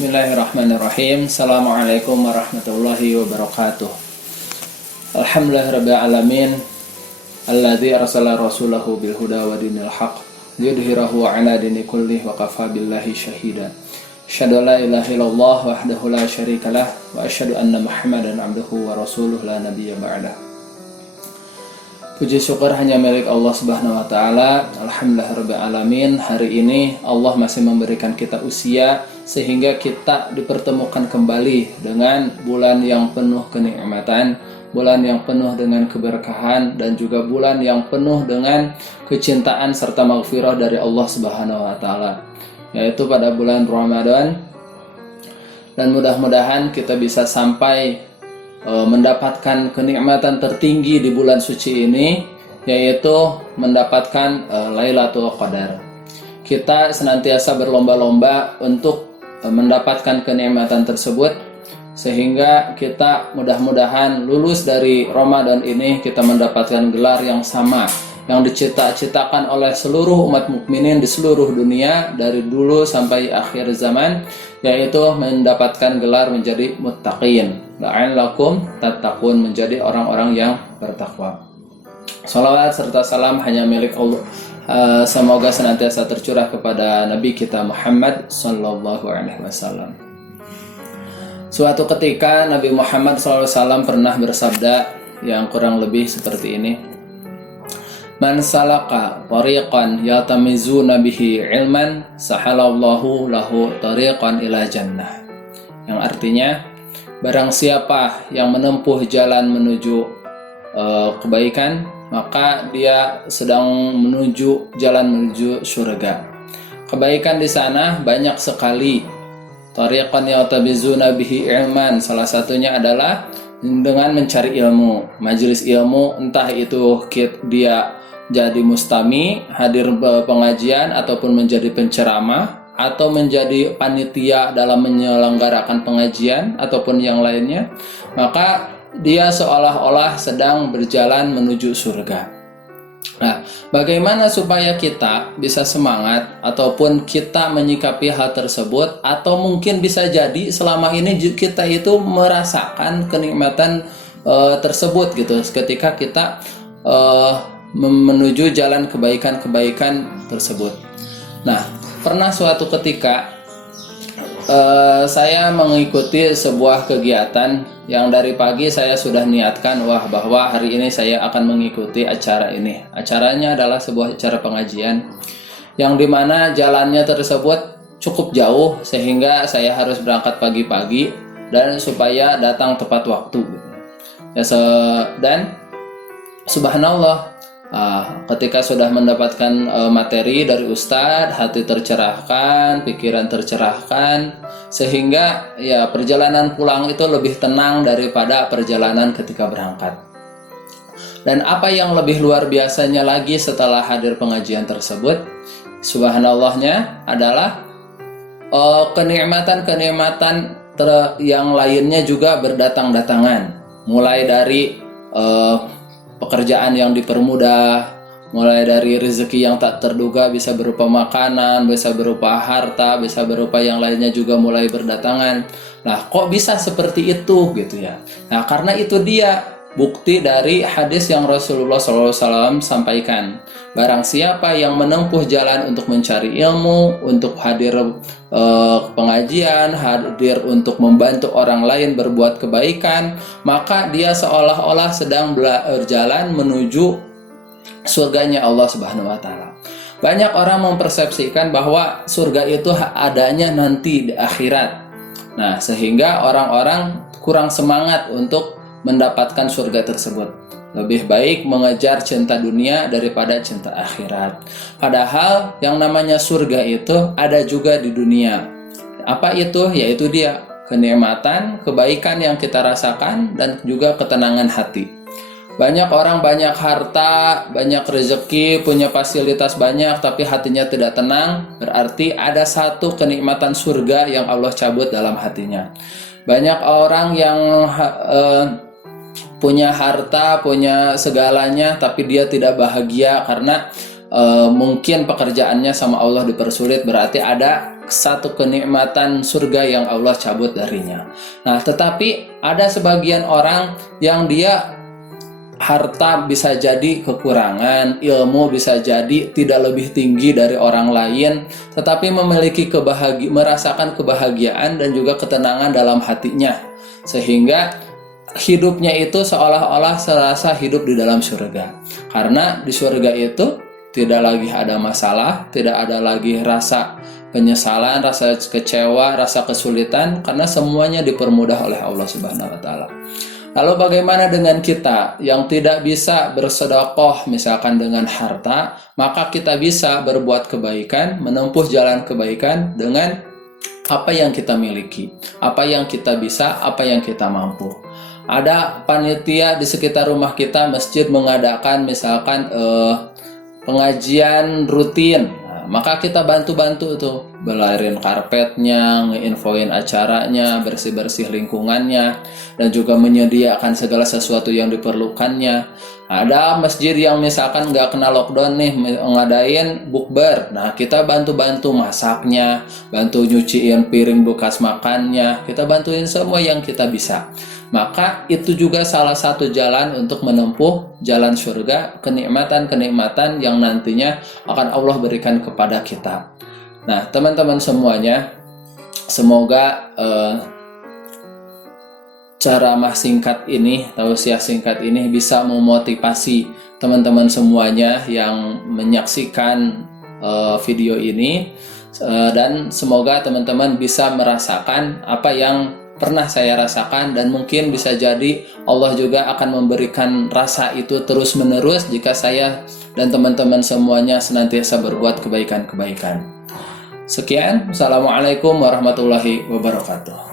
Bismillahirrahmanirrahim. Assalamualaikum warahmatullahi wabarakatuh. Alhamdulillahirabbil alamin. Alladzi arsala rasulahu bil huda wa dinil haqq liyudhhirahu 'ala dini kullihi wa kafa billahi syahida. Asyhadu an la ilaha illallah wahdahu la syarikalah wa asyhadu anna Muhammadan 'abduhu wa rasuluhu la nabiyya ba'dah. Puji syukur hanya milik Allah Subhanahu wa taala. Alhamdulillahirabbil alamin. Hari ini Allah masih memberikan kita usia sehingga kita dipertemukan kembali dengan bulan yang penuh kenikmatan, bulan yang penuh dengan keberkahan, dan juga bulan yang penuh dengan kecintaan serta maghfirah dari Allah Subhanahu wa taala, yaitu pada bulan Ramadan. Dan mudah-mudahan kita bisa sampai mendapatkan kenikmatan tertinggi di bulan suci ini, yaitu mendapatkan Lailatul Qadar. Kita senantiasa berlomba-lomba untuk mendapatkan kenikmatan tersebut, sehingga kita mudah-mudahan lulus dari Ramadan ini kita mendapatkan gelar yang sama yang dicita-citakan oleh seluruh umat mukminin di seluruh dunia dari dulu sampai akhir zaman, yaitu mendapatkan gelar menjadi muttaqin, la'allakum tattaqun, menjadi orang-orang yang bertakwa. Salawat serta salam hanya milik Allah. Semoga senantiasa tercurah kepada Nabi kita Muhammad sallallahu alaihi wasallam. Suatu ketika Nabi Muhammad sallallahu alaihi wasallam pernah bersabda yang kurang lebih seperti ini: Man salaka tariqan yatamizuna bihi ilman sahalallahu lahu tariqan ila jannah. Yang artinya, barang siapa yang menempuh jalan menuju kebaikan, maka dia sedang menuju jalan menuju surga. Kebaikan di sana banyak sekali. Tariqan yatamizuna bihi ilman, salah satunya adalah dengan mencari ilmu, majelis ilmu, entah itu dia jadi mustami, hadir pengajian, ataupun menjadi penceramah, atau menjadi panitia dalam menyelenggarakan pengajian, ataupun yang lainnya, maka dia seolah-olah sedang berjalan menuju surga. Nah, bagaimana supaya kita bisa semangat ataupun kita menyikapi hal tersebut, atau mungkin bisa jadi selama ini kita itu merasakan kenikmatan tersebut gitu ketika kita menuju jalan kebaikan-kebaikan tersebut. Nah, pernah suatu ketika saya mengikuti sebuah kegiatan yang dari pagi saya sudah niatkan bahwa hari ini saya akan mengikuti acara ini. Acaranya adalah sebuah acara pengajian yang dimana jalannya tersebut cukup jauh sehingga saya harus berangkat pagi-pagi dan supaya datang tepat waktu. Dan subhanallah, ketika sudah mendapatkan materi dari Ustadz, hati tercerahkan, pikiran tercerahkan, sehingga ya perjalanan pulang itu lebih tenang daripada perjalanan ketika berangkat. Dan apa yang lebih luar biasanya lagi setelah hadir pengajian tersebut, subhanallahnya adalah kenikmatan-kenikmatan yang lainnya juga berdatang-datangan, mulai dari pekerjaan yang dipermudah, mulai dari rezeki yang tak terduga, bisa berupa makanan, bisa berupa harta, bisa berupa yang lainnya juga mulai berdatangan. Nah, kok bisa seperti itu gitu ya? Nah, karena itu dia bukti dari hadis yang Rasulullah SAW sampaikan. Barang siapa yang menempuh jalan untuk mencari ilmu, untuk hadir pengajian, hadir untuk membantu orang lain berbuat kebaikan, maka dia seolah-olah sedang berjalan menuju surganya Allah Subhanahu wa taala. Banyak orang mempersepsikan bahwa surga itu adanya nanti di akhirat. Nah, sehingga orang-orang kurang semangat untuk mendapatkan surga tersebut. Lebih baik mengejar cinta dunia daripada cinta akhirat. Padahal yang namanya surga itu ada juga di dunia. Apa itu? Yaitu dia kenikmatan, kebaikan yang kita rasakan, dan juga ketenangan hati. Banyak orang banyak harta, banyak rezeki, punya fasilitas banyak, tapi hatinya tidak tenang. Berarti ada satu kenikmatan surga yang Allah cabut dalam hatinya. Banyak orang yang punya harta, punya segalanya, tapi dia tidak bahagia karena mungkin pekerjaannya sama Allah dipersulit, berarti ada satu kenikmatan surga yang Allah cabut darinya. Nah, tetapi ada sebagian orang yang dia harta bisa jadi kekurangan, ilmu bisa jadi tidak lebih tinggi dari orang lain, tetapi memiliki merasakan kebahagiaan dan juga ketenangan dalam hatinya, sehingga hidupnya itu seolah-olah serasa hidup di dalam surga. Karena di surga itu tidak lagi ada masalah, tidak ada lagi rasa penyesalan, rasa kecewa, rasa kesulitan, karena semuanya dipermudah oleh Allah Subhanahu wa taala. Lalu bagaimana dengan kita yang tidak bisa bersedekah misalkan dengan harta, maka kita bisa berbuat kebaikan, menempuh jalan kebaikan dengan apa yang kita miliki, apa yang kita bisa, apa yang kita mampu. Ada panitia di sekitar rumah kita, masjid mengadakan misalkan pengajian rutin, nah, maka kita bantu-bantu tuh, belarin karpetnya, ngeinfoin acaranya, bersih-bersih lingkungannya, dan juga menyediakan segala sesuatu yang diperlukannya. Ada masjid yang misalkan nggak kena lockdown nih, ngadain bukber, nah kita bantu-bantu masaknya, bantu nyuciin piring bekas makannya, kita bantuin semua yang kita bisa. Maka itu juga salah satu jalan untuk menempuh jalan surga, kenikmatan-kenikmatan yang nantinya akan Allah berikan kepada kita. Nah, teman-teman semuanya, semoga ceramah singkat ini, tausiah singkat ini bisa memotivasi teman-teman semuanya yang menyaksikan video ini, dan semoga teman-teman bisa merasakan apa yang pernah saya rasakan, dan mungkin bisa jadi Allah juga akan memberikan rasa itu terus-menerus jika saya dan teman-teman semuanya senantiasa berbuat kebaikan-kebaikan. Sekian, Assalamualaikum warahmatullahi wabarakatuh.